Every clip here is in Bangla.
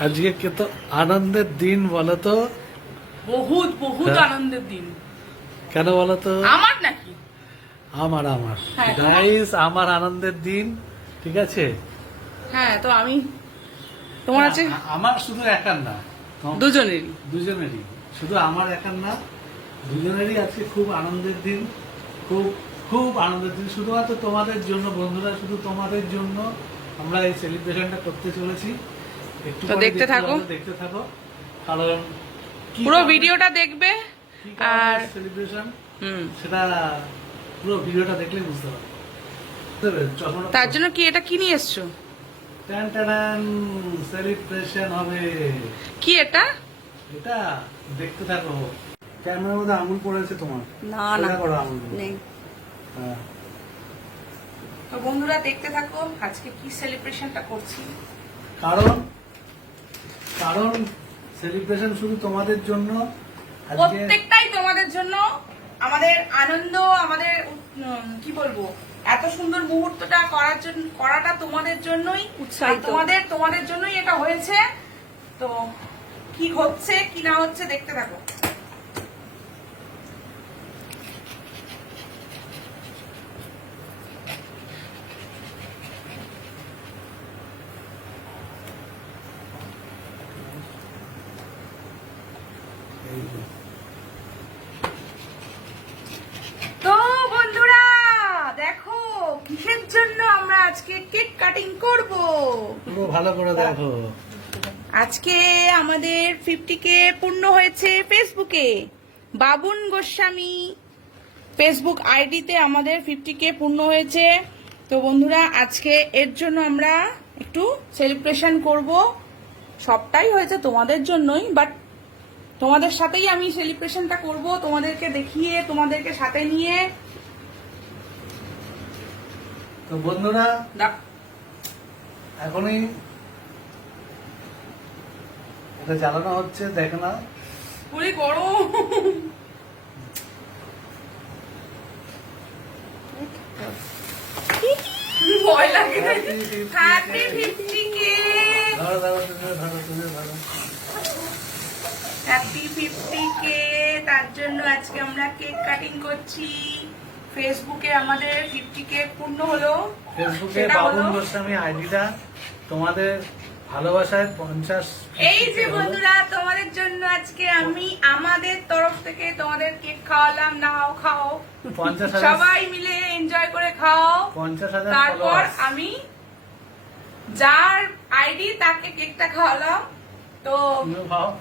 আজকে কত আনন্দের দিন বলো তো। বহুত বহুত হ্যাঁ। আনন্দের দিন। কেন বলো তো? আমার নাকি? আমার হ্যাঁ, গাইস, আমার আনন্দের দিন। ঠিক আছে। হ্যাঁ, তো আমি তোমার আছে আমার শুধু একার না, দুজনেরই। দুজনেরই। শুধু আমার একার না, দুজনেরই আজকে খুব আনন্দের দিন। খুব খুব আনন্দের দিন শুধুমাত্র তোমাদের জন্য বন্ধুরা, শুধু তোমাদের জন্য আমরা এই সেলিব্রেশনটা করতে চলেছি। একটু তো পরে দেখতে থাকো। দেখতে থাকো, কারণ কি পুরো কারণে- ভিডিওটা দেখবে। কি কারণে আর সেলিব্রেশন হুম, সেটা পুরো ভিডিওটা দেখলে বুঝতে পারবে। তার জন্য কি এটা কি নিয়ে এসছো? সেলিব্রেশন হবে। কি এটা? এটা দেখতে থাকো। ক্যামেরার মধ্যে আঙুল পড়েছে তোমার। না সোজা করো আঙুল। নেই। হ্যাঁ। তো বন্ধুরা দেখতে থাকো আজকে কি সেলিব্রেশনটা করছি। কারণ কারণ সেলিব্রেশন শুধু তোমাদের জন্য। আজকে প্রত্যেকটাই তোমাদের জন্য। আমাদের আনন্দ, আমাদের কি বলবো, এত সুন্দর মুহূর্তটা করাটা তোমাদের জন্যই উৎসাহিত। তোমাদের জন্যই এটা হয়েছে। তো কি হচ্ছে কি না হচ্ছে দেখতে থাকো। তো বন্ধুরা দেখো কিসের জন্য আমরা আজকে কেক কাটিং করব। পুরো ভালো করে দেখো। আজকে আমাদের 50K পূর্ণ হয়েছে ফেসবুকে। বাবুন গোস্বামী ফেসবুক আইডিতে আমাদের 50K পূর্ণ হয়েছে। তো বন্ধুরা আজকে এর জন্য আমরা একটু সেলিব্রেশন করব। সবটাই হয়েছে তোমাদের জন্যই, বাট তোমাদের সাথেই আমি সেলিব্রেশনটা করব, তোমাদেরকে দেখিয়ে, তোমাদেরকে সাথে নিয়ে। তো বন্ধুরা এখনই এটা জ্বালানো হচ্ছে, দেখো না। পুরি গরম। ভয় লাগে। হ্যাপি 50K, ধরো ধরো তুমি ধরো। Happy 50K। তার জন্য আজকে আমরা কেক কাটিং করছি। ফেসবুকে আমাদের 50K পূর্ণ হলো। ফেসবুকে সেটা বাবুন হলো- গোস্বামী আইডিটা তোমাদের ভালোবাসায় 50। এই যে বন্ধুরা তোমাদের জন্য আজকে আমি আমাদের তরফ থেকে তোমাদের কেক খাওয়ালাম। নাও খাও, 50,000 সবাই মিলে এনজয় করে খাও। 50,000 তারপর followers। আমি যার আইডি তাকে কেকটা খাওয়ালাম। তো তুমিও খাও।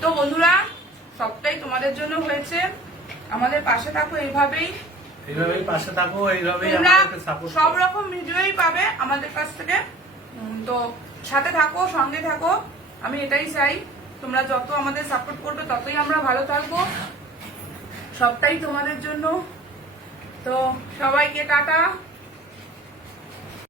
তো বন্ধুরা সবটাই তোমাদের জন্য হয়েছে। আমাদের পাশে থাকো এইভাবেই। এইভাবেই পাশে থাকো, এইভাবেই তোমরা আমাদেরকে সাপোর্ট সব করো। রকম ভিডিওই পাবে আমাদের কাছ থেকে। তো সাথে থাকো, সঙ্গে থাকো। আমি এটাই চাই, তোমরা যত আমাদের সাপোর্ট করবে ততই আমরা ভালো থাকবো। সবটাই তোমাদের জন্য। তো সবাইকে টাটা।